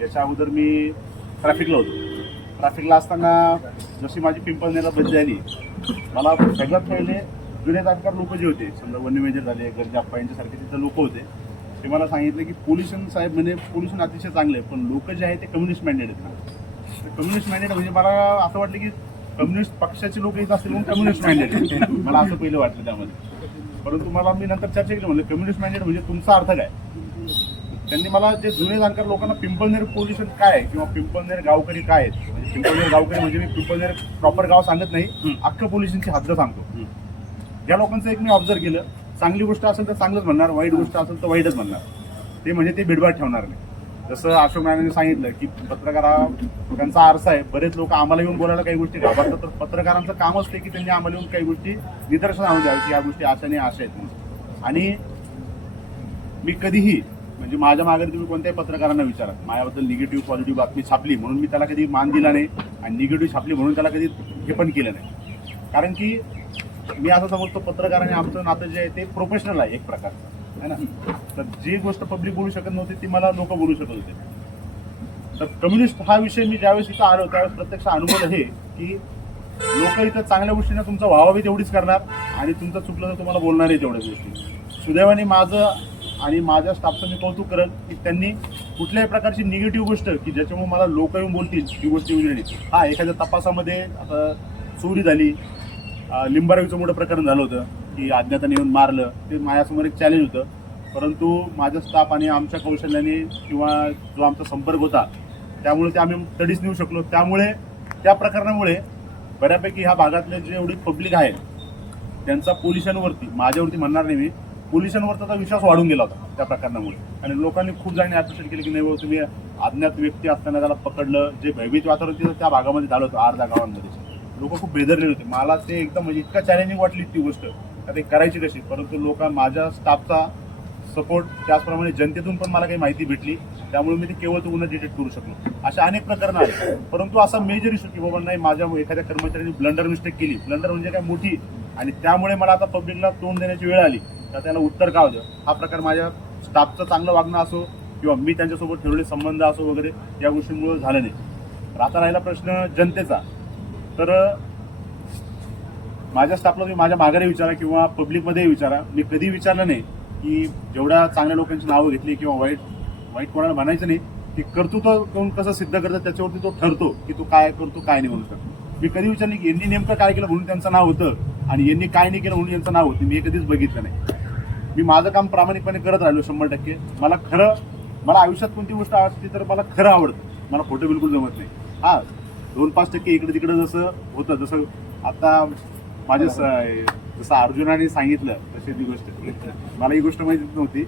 याच्या अगोदर मी ट्रॅफिकला होतो. ट्रॅफिकला असताना जशी माझी पिंपळनेरला बदली झाली, मला सगळ्यात पहिले जुने जाणकार लोक जे होते, समजा वन्य मेजर झाले, गरजा अप्पा यांच्यासारखे तिथं लोक होते, ते मला सांगितले की पोल्युशन साहेब म्हणजे पोल्युशन अतिशय चांगलं आहे, पण लोक जे आहे ते कम्युनिस्ट माइंडेड आहेत. कम्युनिस्ट माइंडेड म्हणजे मला असं वाटलं की कम्युनिस्ट पक्षाचे लोक येत असतील म्हणून कम्युनिस्ट माइंडेड मला असं पहिलं वाटलं त्यामध्ये. परंतु मला मी नंतर चर्चा केली, म्हणलं कम्युनिस्ट माइंडेड म्हणजे तुमचा अर्थ काय. त्यांनी मला जे जुने जाणकार लोकांना पिंपळनेर पोल्युशन काय आहे किंवा पिंपळनेर गावकरी काय आहेत, म्हणजे पिंपळनेर गावकरी म्हणजे मी पिंपळनेर प्रॉपर गाव सांगत नाही, अख्खं पोल्युशनची हद्द सांगतो. ज्या लोकांचं एक मी ऑब्झर्व केलं, चांगली गोष्ट असेल तर चांगलंच म्हणणार, वाईट गोष्ट असेल तर वाईटच म्हणणार. ते म्हणजे ते भिडभाड ठेवणार नाही. जसं अशोक नारायणांनी सांगितलं की पत्रकारांचा आरसा आहे, बरेच लोक आम्हाला येऊन बोलायला काही गोष्टी घाबरतात, तर पत्रकारांचं काम असते की त्यांनी आम्हाला येऊन काही गोष्टी निदर्शन आणून द्यावी की या गोष्टी अशा नाही अशा आहेत. आणि मी कधीही म्हणजे माझ्या मागे तुम्ही कोणत्याही पत्रकारांना विचारा, माझ्याबद्दल निगेटिव्ह पॉझिटिव्ह बातमी छापली म्हणून मी त्याला कधी मान दिला नाही, आणि निगेटिव्ह छापली म्हणून त्याला कधी हे पण केलं नाही. कारण की मी असं समजतो पत्रकारांनी आमचं नातं जे आहे ते प्रोफेशनल आहे एक प्रकारचं, है ना. तर जी गोष्ट पब्लिक बोलू शकत नव्हती ती मला लोक बोलू शकत होते. तर कम्युनिस्ट हा विषय मी ज्यावेळेस इथं आलो त्यावेळेस प्रत्यक्ष अनुभव हे की लोक इथं चांगल्या गोष्टींना तुमचा व्हावाही तेवढीच करणार आणि तुमचं चुकलं तर तुम्हाला बोलणार आहे तेवढ्याच गोष्टी. सुदैवाने माझं आणि माझ्या स्टाफचं मी कौतुक करत की त्यांनी कुठल्याही प्रकारची निगेटिव्ह गोष्ट की ज्याच्यामुळे मला लोक येऊन बोलतील ही गोष्ट येऊ दिली. हा, एखाद्या तपासामध्ये आता चोरी झाली, लिंबारावीचं मोठं प्रकरण झालं होतं की अज्ञाताने येऊन मारलं, ते माझ्यासमोर एक चॅलेंज होतं. परंतु माझा स्टाफ आणि आमच्या कौशल्याने किंवा जो आमचा संपर्क होता त्यामुळे ते आम्ही तडीच नेऊ शकलो. त्यामुळे त्या प्रकरणामुळे बऱ्यापैकी ह्या भागातले जेवढी पब्लिक आहे त्यांचा पोलिसांवरती, माझ्यावरती म्हणणार नाही मी, पोलिसांवर त्याचा विश्वास वाढून गेला होता त्या प्रकरणामुळे. आणि लोकांनी खूप जणांनी ॲप्रिशिएट केलं की नाही बाबा तुम्ही अज्ञात व्यक्ती असताना त्याला पकडलं. जे भयभीत वातावरण तिथं त्या भागामध्ये झालं होतं, अर्धा गावांमध्ये लोक खूप बेदरलेले होते. मला ते एकदम म्हणजे इतका चॅलेंजिंग वाटली ती गोष्ट, आता ते करायची कशी. परंतु माझ्या स्टाफचा सपोर्ट, त्याचप्रमाणे जनतेतून पण मला काही माहिती भेटली, त्यामुळे मी ते केवळ तो गुन्हा डिटेक्ट करू शकलो. अशा अनेक प्रकरणं आहेत. परंतु असा मेजर इश्यू की बाबा नाही माझ्या एखाद्या कर्मचाऱ्यांनी ब्लंडर मिस्टेक केली, ब्लंडर म्हणजे काय मोठी, आणि त्यामुळे मला आता पब्लिकला तोंड देण्याची वेळ आली तर त्याला उत्तर का होतं. हा प्रकार माझ्या स्टाफचं चांगलं वागणं असो किंवा मी त्यांच्यासोबत ठेवलेले संबंध असो वगैरे या गोष्टींमुळे झालं नाही. तर आता राहिला प्रश्न जनतेचा. तर माझ्या स्टाफला तुम्ही माझ्या माघारी विचारा किंवा पब्लिकमध्ये विचारा, मी कधी विचारलं नाही की जेवढ्या चांगल्या लोकांची नावं घेतली किंवा वाईट कोणाला म्हणायचं नाही, की कर्तृत्व कोण कसं सिद्ध करतं त्याच्यावरती तो ठरतो की तो काय करतो काय नाही म्हणू शकतो. मी कधी विचारले की यांनी नेमकं काय केलं म्हणून त्यांचं नाव होतं आणि यांनी काय नाही केलं म्हणून यांचं नाव होतं, मी हे कधीच बघितलं नाही. मी माझं काम प्रामाणिकपणे करत राहिलो 100%. मला आयुष्यात कोणती गोष्ट आवडते तर मला खरं आवडतं, मला खोटं बिलकुल जमत नाही. हा, 2-5% इकडे तिकडे जसं होतं, जसं आता माझे जसं अर्जुनाने सांगितलं तशी ती गोष्ट मला ही गोष्ट माहिती नव्हती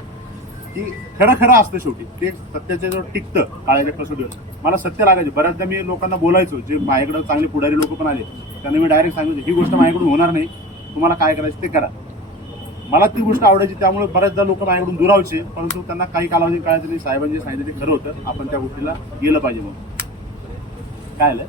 की खरं असतं शेवटी. ते सत्याच्या जवळ टिकतं काळाच्या कसोटीवर. मला सत्य लागायचं. बऱ्याचदा मी लोकांना बोलायचो, जे माझ्याकडे चांगले पुढारी लोक पण आले त्यांना मी डायरेक्ट सांगितलं ही गोष्ट माझ्याकडून होणार नाही, तुम्हाला काय करायचं ते करा. मला ती गोष्ट आवडायची, त्यामुळे बऱ्याचदा लोक माझ्याकडून दुरावचे. परंतु त्यांना काही कालावधी कळायचं नाही, साहेबांनी सांगितलं ते खरं होतं, आपण त्या गोष्टीला गेलं पाहिजे. म्हणून काय आलं